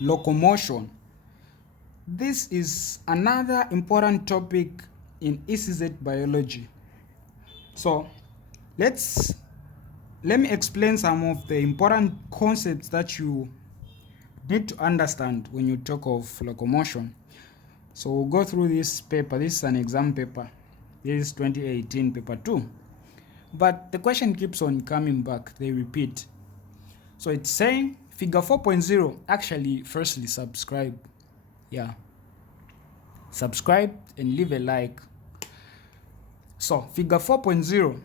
Locomotion. This is another important topic in ECZ biology. So let me explain some of the important concepts that you need to understand when you talk of locomotion. So we'll go through this paper. This is an exam paper. This is 2018 paper 2. But the question keeps on coming back. They repeat. So it's saying figure 4.0. Actually, firstly, subscribe. Yeah. Subscribe and leave a like. So figure 4.0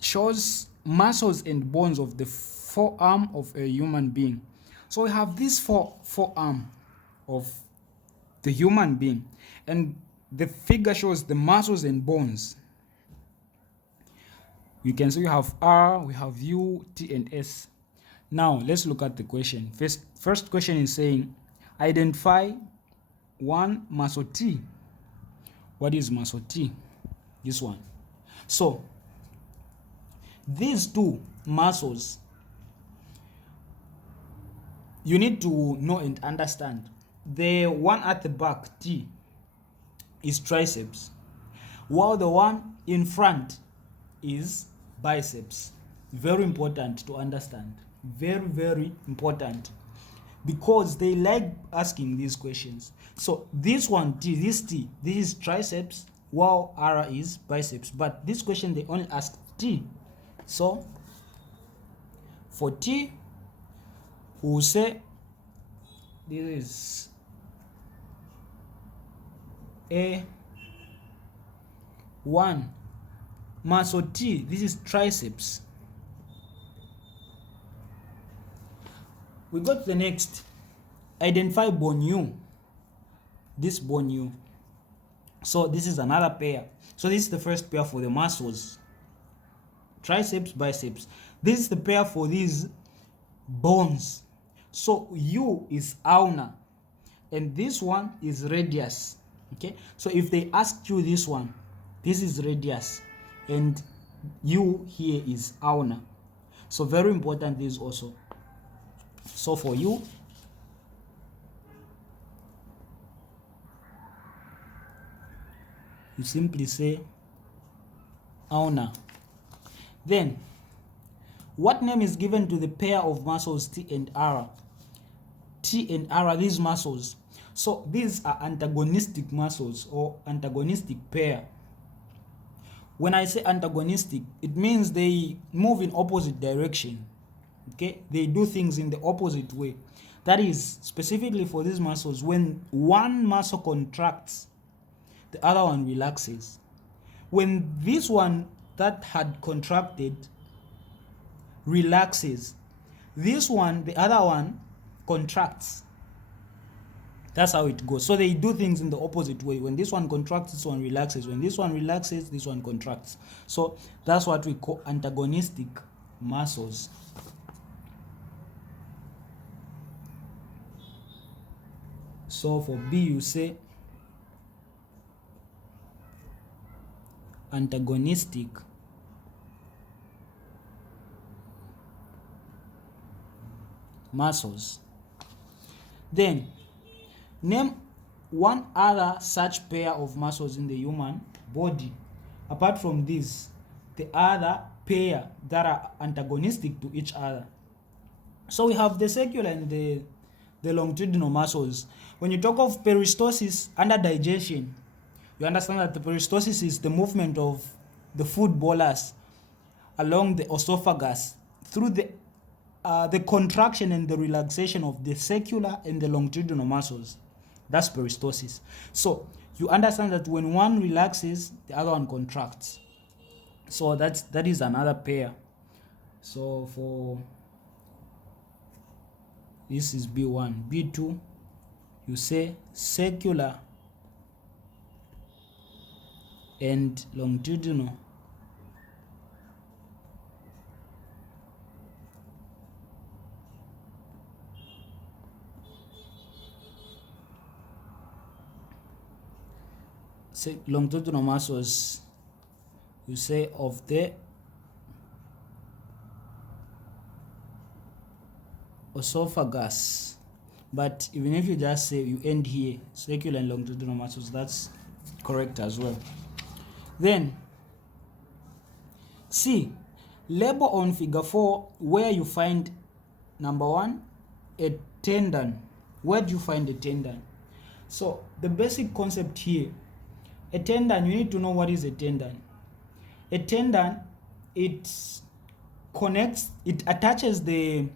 shows muscles and bones of the forearm of a human being. So we have this forearm of the human being, and the figure shows the muscles and bones. You can see we have R, we have U, T, and S. Now let's look at the question. First question is saying identify one muscle T. What is muscle T? This one. So these two muscles you need to know and understand. The one at the back, T, is triceps, while the one in front is biceps. Very important to understand. Very, very important, because they like asking these questions. So this one, T, this is triceps, while R is biceps. But this question they only ask T. So for T, we'll say this is A1 muscle T. This is triceps. We go to the next. Identify bone U. This bone U. So this is another pair. So this is the first pair for the muscles. Triceps, biceps. This is the pair for these bones. So U is ulna, and this one is radius. Okay, so if they ask you this one, this is radius, and U here is ulna. So very important this also. So for U, you simply say ulna. Then what name is given to the pair of muscles T and R? T and R are these muscles. So these are antagonistic muscles or antagonistic pair. When I say antagonistic, it means they move in opposite direction. Okay, they do things in the opposite way. That is specifically for these muscles. When one muscle contracts, the other one relaxes. When this one that had contracted relaxes, this one, the other one, contracts. That's how it goes. So they do things in the opposite way. When this one contracts, this one relaxes. When this one relaxes, this one contracts. So that's what we call antagonistic muscles. So for B, you say antagonistic muscles. Then name one other such pair of muscles in the human body apart from this, the other pair that are antagonistic to each other. So we have the circular and the longitudinal muscles. When you talk of peristalsis under digestion, you understand that the peristalsis is the movement of the food bolus along the esophagus through the contraction and the relaxation of the circular and the longitudinal muscles. That's peristalsis. So you understand that when one relaxes, the other one contracts. So that is another pair. So for this is B1. B2, you say circular and longitudinal. Longitudinal muscles, you say of the esophagus, but even if you just say you end here, circular and longitudinal muscles, that's correct as well. Then C, label on figure 4 where you find number 1 a tendon. Where do you find a tendon? So the basic concept here, a tendon, you need to know what is a tendon. A tendon, it connects, it attaches the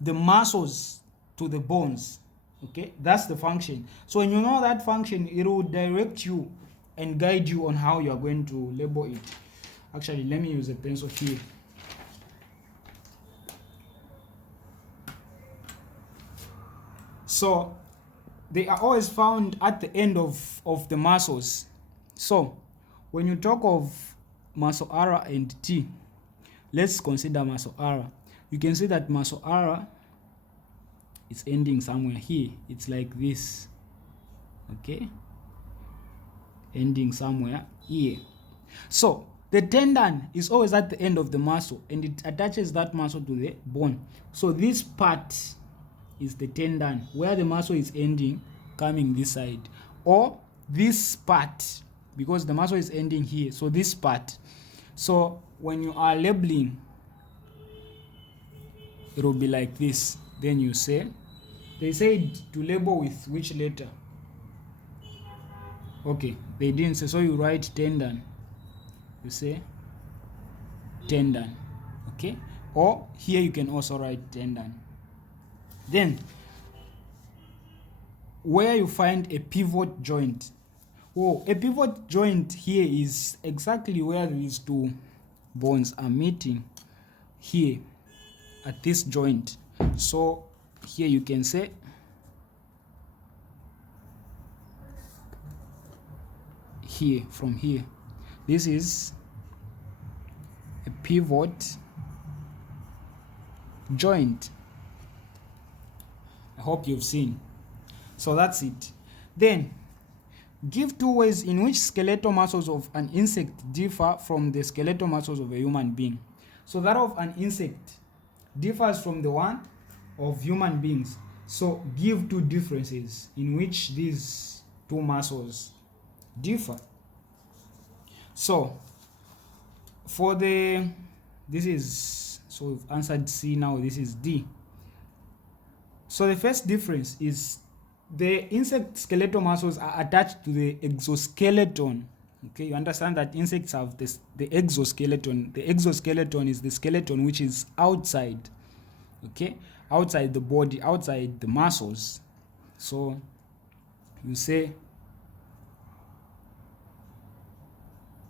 muscles to the bones. Okay, that's the function. So when you know that function, it will direct you and guide you on how you are going to label it. Actually, let me use a pencil here. So they are always found at the end of the muscles. So when you talk of muscle R and T, let's consider muscle R. You can see that muscle R is ending somewhere here. It's like this. Okay, ending somewhere here. So the tendon is always at the end of the muscle and it attaches that muscle to the bone. So this part is the tendon where the muscle is ending, coming this side, or this part because the muscle is ending here, so this part. So when you are labeling, it will be like this. Then you say, they said to label with which letter? Okay, they didn't say, so you write tendon. You say tendon. Okay, or here you can also write tendon. Then where you find a pivot joint. Oh, a pivot joint here is exactly where these two bones are meeting, here at this joint. So here you can say here, from here, this is a pivot joint. I hope you've seen. So that's it. Then give 2 ways in which skeletal muscles of an insect differ from the skeletal muscles of a human being. So that of an insect differs from the one of human beings. So give 2 differences in which these 2 muscles differ. So for the, this is, so we've answered C, now this is D. So the first difference is the insect skeletal muscles are attached to the exoskeleton. Okay, you understand that insects have this, the exoskeleton. The exoskeleton is the skeleton which is outside, okay, outside the body, outside the muscles. So you say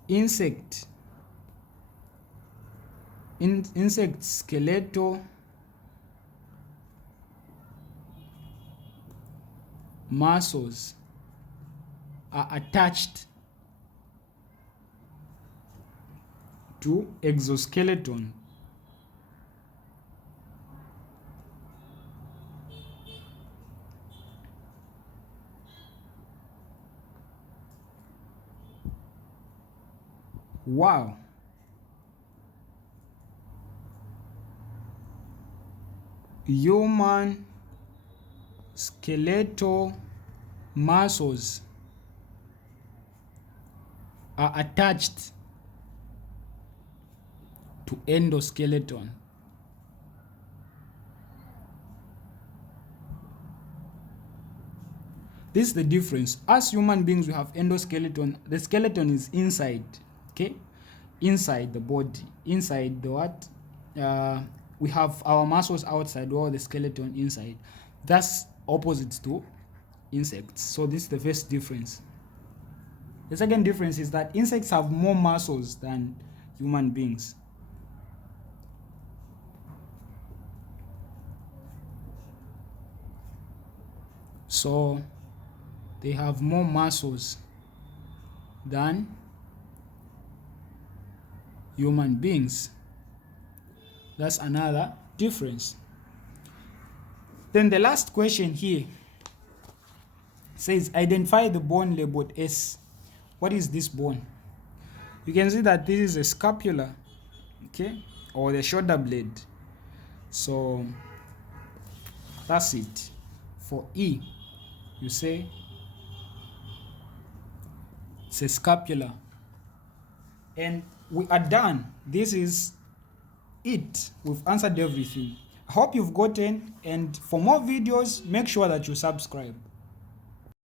insect skeletal muscles are attached to exoskeleton. Wow. Human skeletal muscles are attached to endoskeleton. This is the difference. As human beings, we have endoskeleton. The skeleton is inside, okay, inside the body, inside the what? We have our muscles outside, or the skeleton inside. That's opposite to insects. So this is the first difference. The second difference is that insects have more muscles than human beings. So they have more muscles than human beings. That's another difference. Then the last question here says identify the bone labeled S. What is this bone? You can see that this is a scapula, okay, or the shoulder blade. So that's it For E, you say it's a scapula. And we are done. This is it. We've answered everything. I hope you've gotten, and for more videos, make sure that you subscribe.